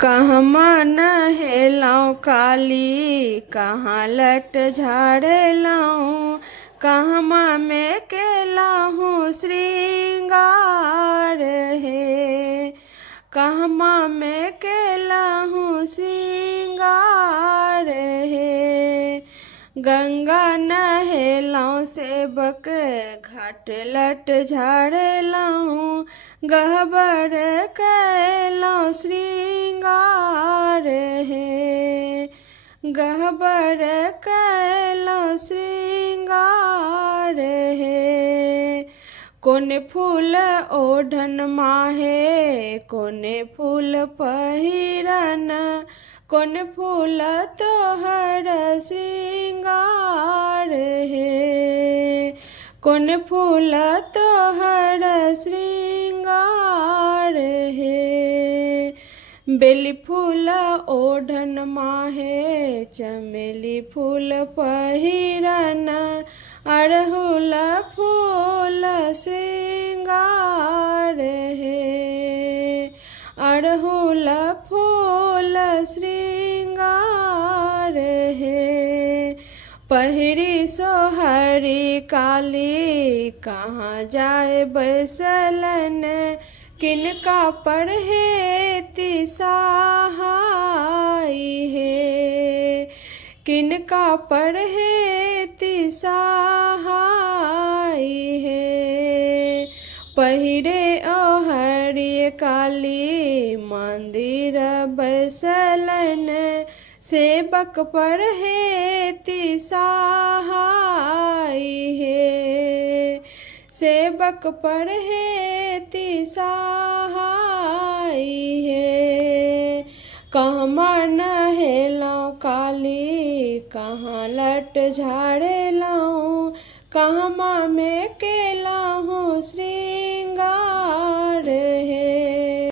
कहमा नहेलौं काली, कहाँ लट झाड़ेलौं, कहमा में केलहुँ श्रृंगार हे। कहमा में केलहुँ श्रृंगार हे। गंगा नहेलौं सेबक घाट लट झाड़ेलौं, गहबर कैलौं श्रृंगार हे। गहबर कैलौं श्रृंगार हे। कोने फूल ओढ़न माहे, कोने फूल पहिरन, कोने फूल तोहर श्रृंगार हे। कोने फूल तोहर श्रृंगार हे। बेली फूल ओढ़न माहे, चमेली फूल पहिरन, अड़हुल फूल श्रृंगार हे। अड़हुल फूल श्रृंगार हे। पहिरी सोहरी काली, कहाँ जाए बैसलन, किनका पढ़ेति सहाय हे। किनका पढ़ेति सहाय हे। पहिरे ओहरी काली, मंदिर बैसलन, सेबक पढ़ेति सहाय हे। सेबक पढ़ेति सहाय हे। कहमा नहेलौं काली, कहाँ लट झाड़ेलौं, कहमा में केलहुँ श्री